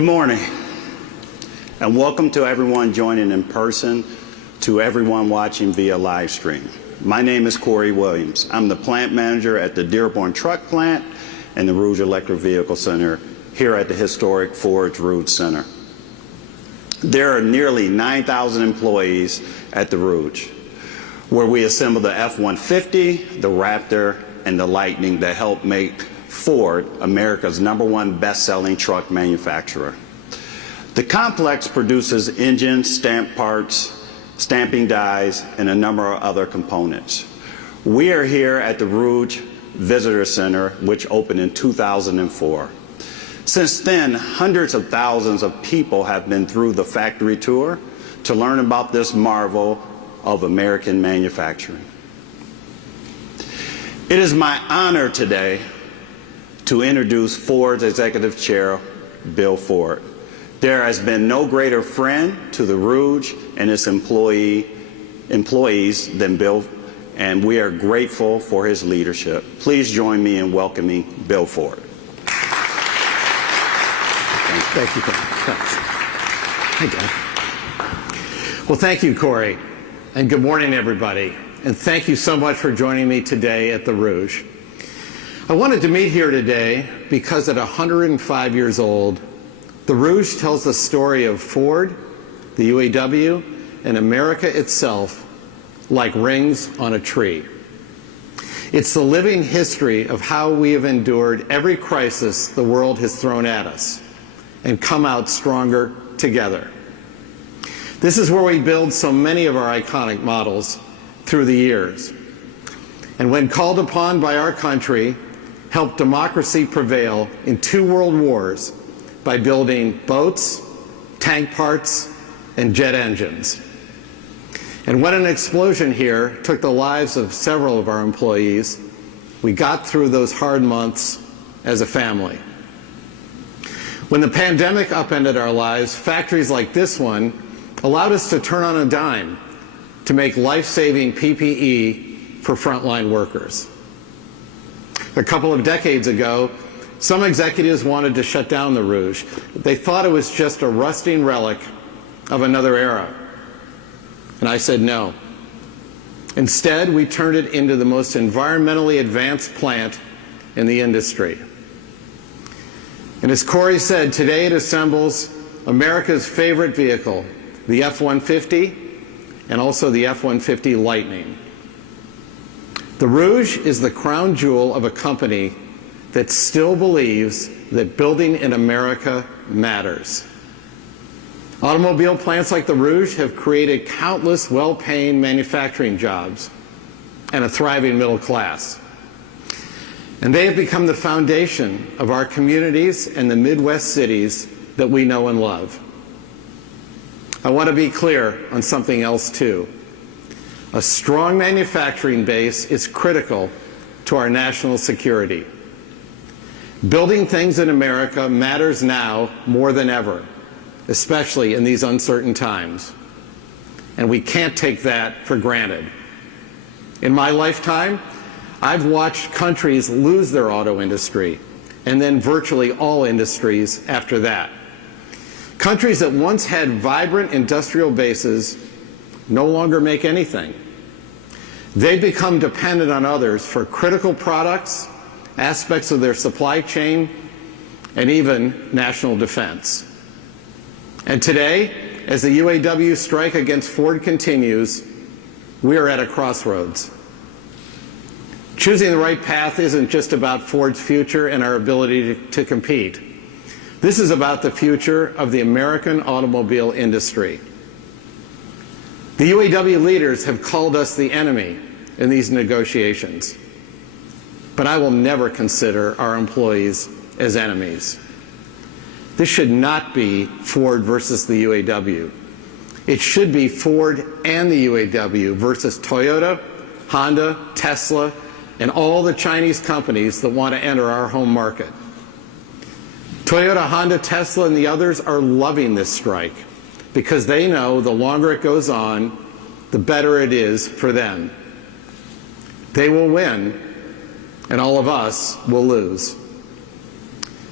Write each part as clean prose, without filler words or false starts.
Good morning, and welcome to everyone joining in person, to everyone watching via live stream. My name is Corey Williams. I'm the plant manager at the Dearborn Truck Plant and the Rouge Electric Vehicle Center here at the historic Ford Rouge Center. There are nearly 9,000 employees at the Rouge, where we assemble the F-150, the Raptor, and the Lightning that help make Ford America's #1 best-selling truck manufacturer. The complex produces engines, stamp parts, stamping dies, and a number of other components. We are here at the Rouge Visitor Center, which opened in 2004. Since then, hundreds of thousands of people have been through the factory tour to learn about this marvel of American manufacturing. It is my honor today to introduce Ford's Executive Chair, Bill Ford. There has been no greater friend to the Rouge and its employees than Bill, and we are grateful for his leadership. Please join me in welcoming Bill Ford. Thank you, Corey. Hi, Dad. Well, thank you, Corey, and good morning, everybody. And thank you so much for joining me today at the Rouge. I wanted to meet here today because at 105 years old, the Rouge tells the story of Ford, the UAW, and America itself like rings on a tree. It's the living history of how we have endured every crisis the world has thrown at us and come out stronger together. This is where we build so many of our iconic models through the years. And when called upon by our country, helped democracy prevail in 2 world wars by building boats, tank parts, and jet engines. And when an explosion here took the lives of several of our employees, we got through those hard months as a family. When the pandemic upended our lives, factories like this one allowed us to turn on a dime to make life-saving PPE for frontline workers. A couple of decades ago, some executives wanted to shut down the Rouge. They thought it was just a rusting relic of another era. And I said no. Instead, we turned it into the most environmentally advanced plant in the industry. And as Corey said, today it assembles America's favorite vehicle, the F-150, and also the F-150 Lightning. The Rouge is the crown jewel of a company that still believes that building in America matters. Automobile plants like the Rouge have created countless well-paying manufacturing jobs and a thriving middle class. And they have become the foundation of our communities and the Midwest cities that we know and love. I want to be clear on something else too. A strong manufacturing base is critical to our national security. Building things in America matters now more than ever, especially in these uncertain times. And we can't take that for granted. In my lifetime, I've watched countries lose their auto industry, and then virtually all industries after that. Countries that once had vibrant industrial bases no longer make anything. They've become dependent on others for critical products, aspects of their supply chain, and even national defense. And today, as the UAW strike against Ford continues, we are at a crossroads. Choosing the right path isn't just about Ford's future and our ability to compete. This is about the future of the American automobile industry. The UAW leaders have called us the enemy in these negotiations, but I will never consider our employees as enemies. This should not be Ford versus the UAW. It should be Ford and the UAW versus Toyota, Honda, Tesla, and all the Chinese companies that want to enter our home market. Toyota, Honda, Tesla, and the others are loving this strike because they know the longer it goes on, the better it is for them. They will win, and all of us will lose.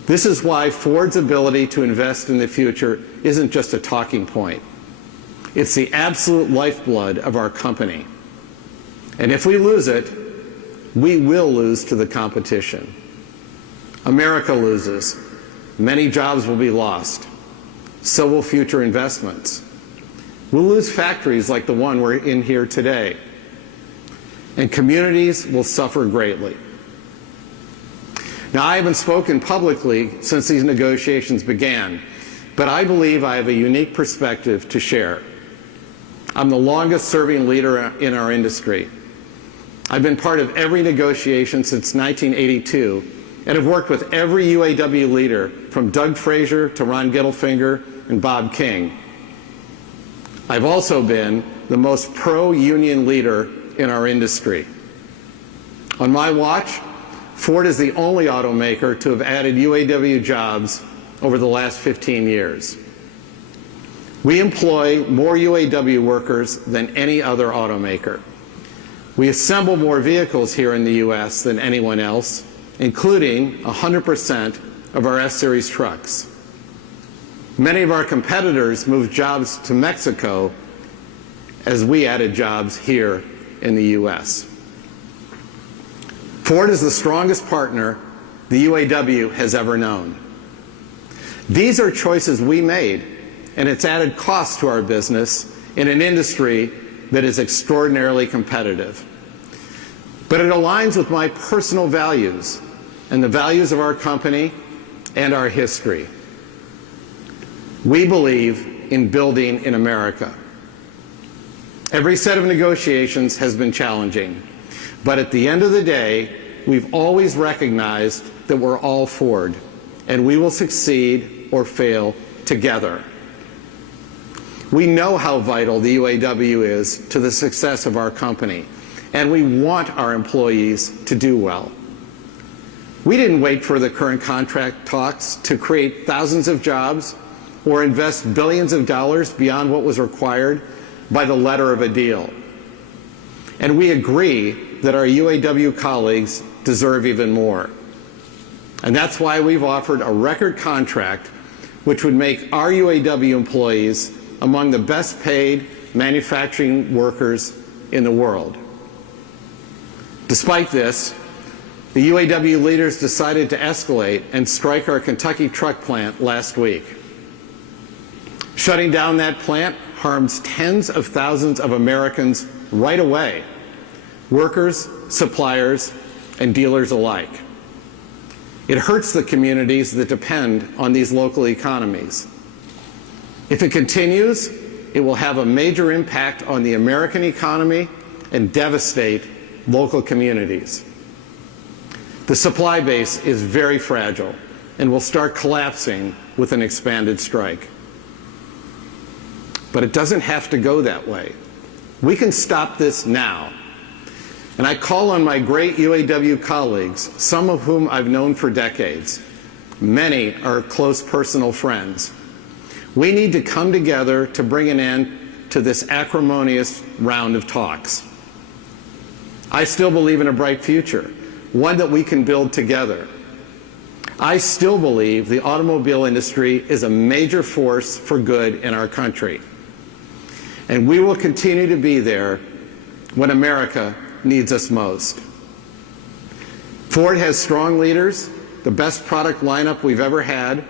This is why Ford's ability to invest in the future isn't just a talking point. It's the absolute lifeblood of our company. And if we lose it, we will lose to the competition. America loses. Many jobs will be lost. So will future investments. We'll lose factories like the one we're in here today. And communities will suffer greatly. Now, I haven't spoken publicly since these negotiations began, but I believe I have a unique perspective to share. I'm the longest-serving leader in our industry. I've been part of every negotiation since 1982 and have worked with every UAW leader from Doug Frazier to Ron Gittelfinger and Bob King. I've also been the most pro-union leader in our industry. On my watch, Ford is the only automaker to have added UAW jobs over the last 15 years. We employ more UAW workers than any other automaker. We assemble more vehicles here in the U.S. than anyone else, including 100% of our S-Series trucks. Many of our competitors moved jobs to Mexico as we added jobs here in the U.S. Ford is the strongest partner the UAW has ever known. These are choices we made, and it's added cost to our business in an industry that is extraordinarily competitive. But it aligns with my personal values and the values of our company and our history. We believe in building in America. Every set of negotiations has been challenging, but at the end of the day, we've always recognized that we're all Ford, and we will succeed or fail together. We know how vital the UAW is to the success of our company, and we want our employees to do well. We didn't wait for the current contract talks to create thousands of jobs or invest billions of dollars beyond what was required by the letter of a deal. And we agree that our UAW colleagues deserve even more. And that's why we've offered a record contract which would make our UAW employees among the best paid manufacturing workers in the world. Despite this, the UAW leaders decided to escalate and strike our Kentucky truck plant last week. Shutting down that plant harms tens of thousands of Americans right away, workers, suppliers, and dealers alike. It hurts the communities that depend on these local economies. If it continues, it will have a major impact on the American economy and devastate local communities. The supply base is very fragile and will start collapsing with an expanded strike. But it doesn't have to go that way. We can stop this now. And I call on my great UAW colleagues, some of whom I've known for decades. Many are close personal friends. We need to come together to bring an end to this acrimonious round of talks. I still believe in a bright future, one that we can build together. I still believe the automobile industry is a major force for good in our country. And we will continue to be there when America needs us most. Ford has strong leaders, the best product lineup we've ever had,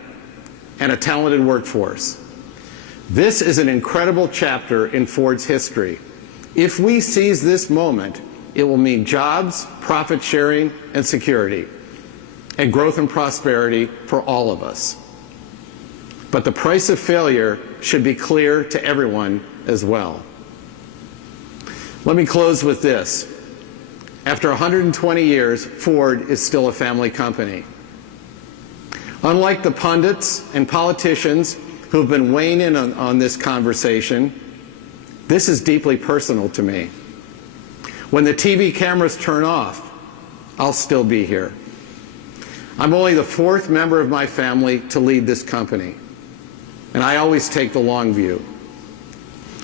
and a talented workforce. This is an incredible chapter in Ford's history. If we seize this moment, it will mean jobs, profit sharing, and security, and growth and prosperity for all of us. But the price of failure should be clear to everyone as well. Let me close with this. After 120 years, Ford is still a family company. Unlike the pundits and politicians who have been weighing in on this conversation, this is deeply personal to me. When the TV cameras turn off, I'll still be here. I'm only the fourth member of my family to lead this company, and I always take the long view.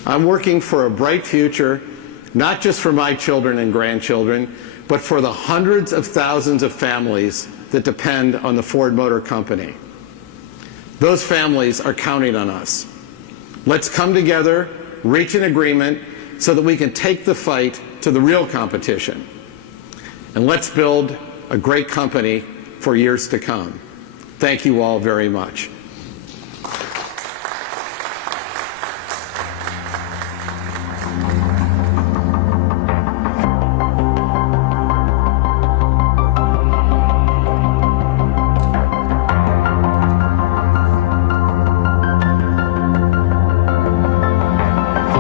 I'm working for a bright future, not just for my children and grandchildren, but for the hundreds of thousands of families that depend on the Ford Motor Company. Those families are counting on us. Let's come together, reach an agreement so that we can take the fight to the real competition. And let's build a great company for years to come. Thank you all very much.